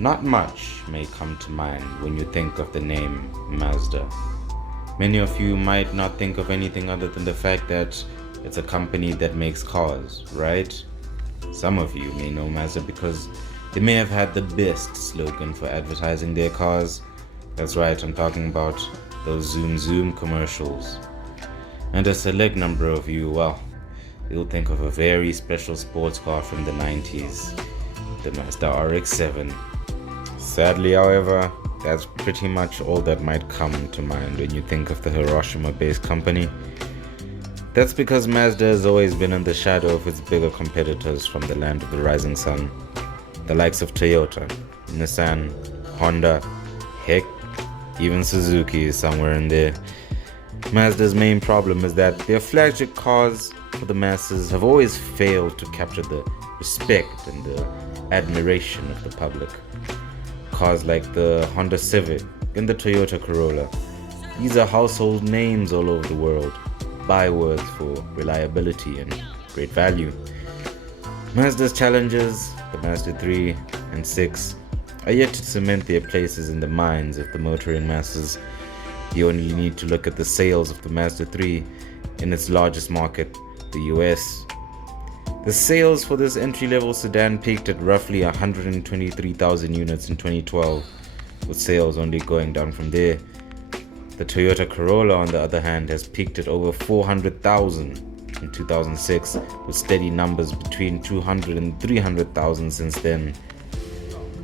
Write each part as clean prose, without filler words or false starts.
Not much may come to mind when you think of the name Mazda. Many of you might not think of anything other than the fact that it's a company that makes cars, right? Some of you may know Mazda because they may have had the best slogan for advertising their cars. That's right, I'm talking about those Zoom Zoom commercials. And a select number of you, well, you'll think of a very special sports car from the 90s, the Mazda RX-7. Sadly, however, that's pretty much all that might come to mind when you think of the Hiroshima-based company. That's because Mazda has always been in the shadow of its bigger competitors from the land of the rising sun. The likes of Toyota, Nissan, Honda, heck, even Suzuki is somewhere in there. Mazda's main problem is that their flagship cars for the masses have always failed to capture the respect and the admiration of the public. Cars like the Honda Civic and the Toyota Corolla, these are household names all over the world, bywords for reliability and great value. Mazda's challenges, the Mazda 3 and 6, are yet to cement their places in the minds of the motoring masses. You only need to look at the sales of the Mazda 3 in its largest market, the US. The sales for this entry-level sedan peaked at roughly 123,000 units in 2012, with sales only going down from there. The Toyota Corolla, on the other hand, has peaked at over 400,000 in 2006, with steady numbers between 200 and 300,000 since then.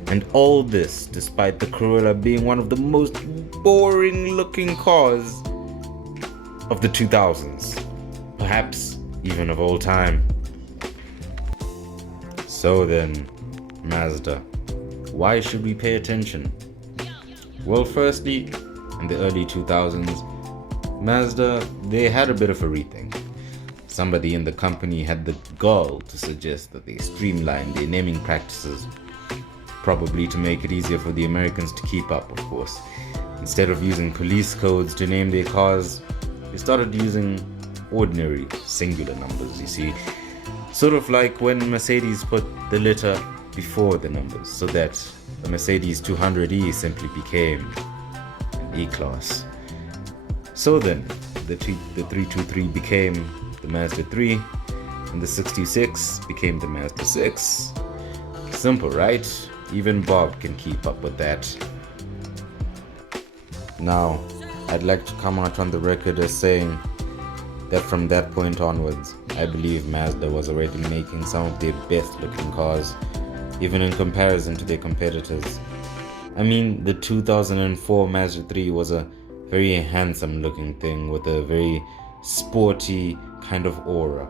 And all this despite the Corolla being one of the most boring-looking cars of the 2000s, perhaps even of all time. So then, Mazda. Why should we pay attention? Well, firstly, in the early 2000s, Mazda, they had a bit of a rethink. Somebody in the company had the gall to suggest that they streamline their naming practices, probably to make it easier for the Americans to keep up, of course. Instead of using police codes to name their cars, they started using ordinary singular numbers, you see. Sort of like when Mercedes put the letter before the numbers, so that the Mercedes 200E simply became an E-Class. So then, the 323 became the Mazda 3, and the 66 became the Mazda 6. Simple, right? Even Bob can keep up with that. Now, I'd like to come out on the record as saying that from that point onwards, I believe Mazda was already making some of their best looking cars, even in comparison to their competitors. I mean, the 2004 Mazda 3 was a very handsome looking thing with a very sporty kind of aura.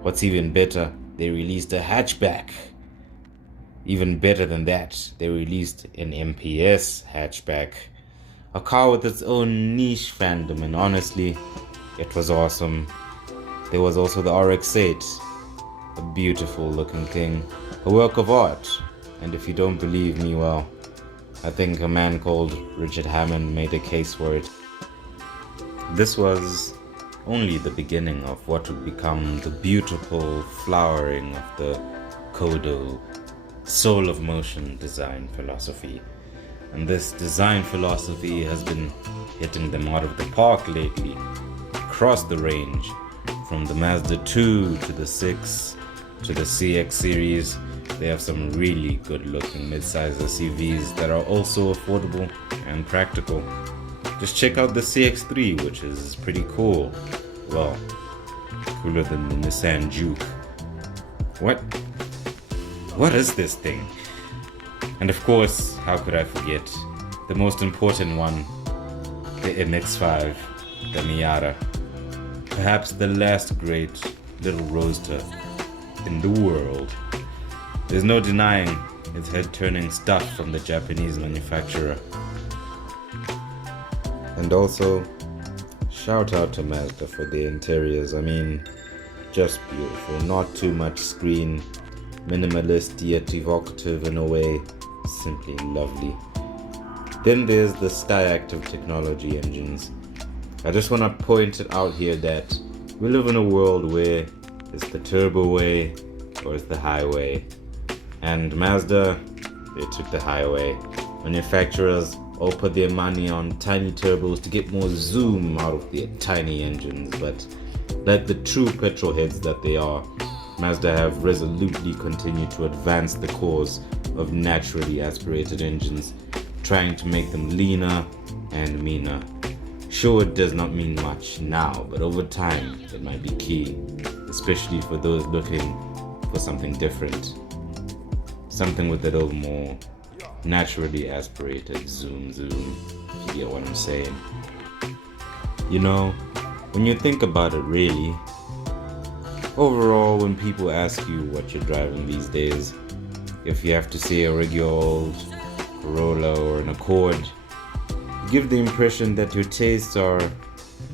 What's even better, they released a hatchback. Even better than that, they released an MPS hatchback. A car with its own niche fandom, and honestly, it was awesome. There was also the RX-8, a beautiful looking thing, a work of art. And if you don't believe me, well, I think a man called Richard Hammond made a case for it. This was only the beginning of what would become the beautiful flowering of the Kodo soul of motion design philosophy. And this design philosophy has been hitting them out of the park lately, across the range, from the Mazda 2 to the 6 to the CX series. They have some really good looking mid-size SUVs that are also affordable and practical. Just check out the CX-3, which is pretty cool. Well, cooler than the Nissan Juke. What is this thing? And of course, how could I forget the most important one, the MX-5, the Miata. Perhaps the last great little roadster in the world. There's no denying its head-turning stuff from the Japanese manufacturer. And also, shout out to Mazda for their interiors. I mean, just beautiful, not too much screen, minimalist yet evocative in a way, simply lovely. Then there's the Skyactiv technology engines. I just want to point it out here that we live in a world where it's the turbo way or it's the highway. And Mazda, they took the highway. Manufacturers all put their money on tiny turbos to get more zoom out of their tiny engines, but like the true petrol heads that they are, Mazda have resolutely continued to advance the cause of naturally aspirated engines, trying to make them leaner and meaner. Sure, it does not mean much now, but over time it might be key, especially for those looking for something different. Something with a little more naturally aspirated zoom, if you get what I'm saying. You know, when you think about it really, overall when people ask you what you're driving these days, if you have to say a regular old Corolla or an Accord, you give the impression that your tastes are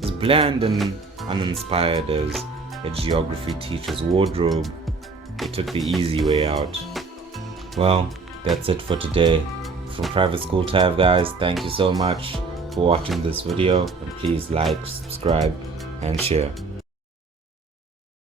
as bland and uninspired as a geography teacher's wardrobe. They took the easy way out. Well, that's it for today. From Private School Tab, guys, thank you so much for watching this video, and please like, subscribe, and share.